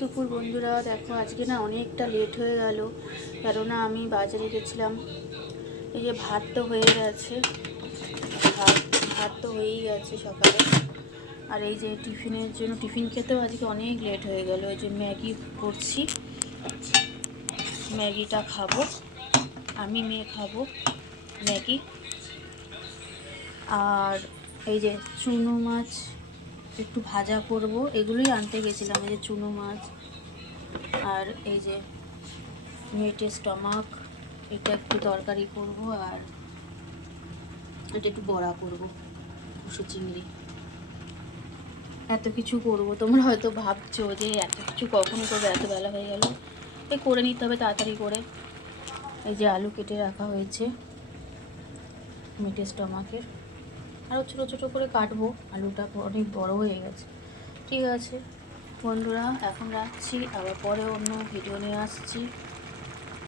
দুপুর বন্ধুরা। দেখো আজকে না অনেকটা লেট হয়ে গেল, কেননা আমি বাজারে গেছিলাম। এই যে ভাত তো হয়ে গেছে, ভাত ভাত তো হয়েই গেছে সকালে। আর এই যে টিফিনের জন্য, টিফিন খেতেও আজকে অনেক লেট হয়ে গেল। এই যে ম্যাগি করছি, ম্যাগিটা খাবো, আমি মেয়ে খাবো ম্যাগি। আর এই যে চুনো মাছ একটু ভাজা করব, এগুলোই আনতে গেছিলাম। এই যে চুনো মাছ, আর এই যে মেটের স্টমাক, এটা একটু তরকারি করব, আর এটা একটু বড়া করব, কুসু চিংড়ি। এত কিছু করব। তোমরা হয়তো ভাবছো যে এত কিছু কখন করবে, এত বেলা হয়ে গেল। এই করে নিতে হবে তাড়াতাড়ি করে। এই যে আলু কেটে রাখা হয়েছে মেটের স্টমাকের, আরও ছোটো ছোটো করে কাটবো। আলুটা অনেক বড় হয়ে গেছে। ঠিক আছে বন্ধুরা, এখন রাখছি, আবার পরে অন্য ভিডিও নিয়ে আসছি।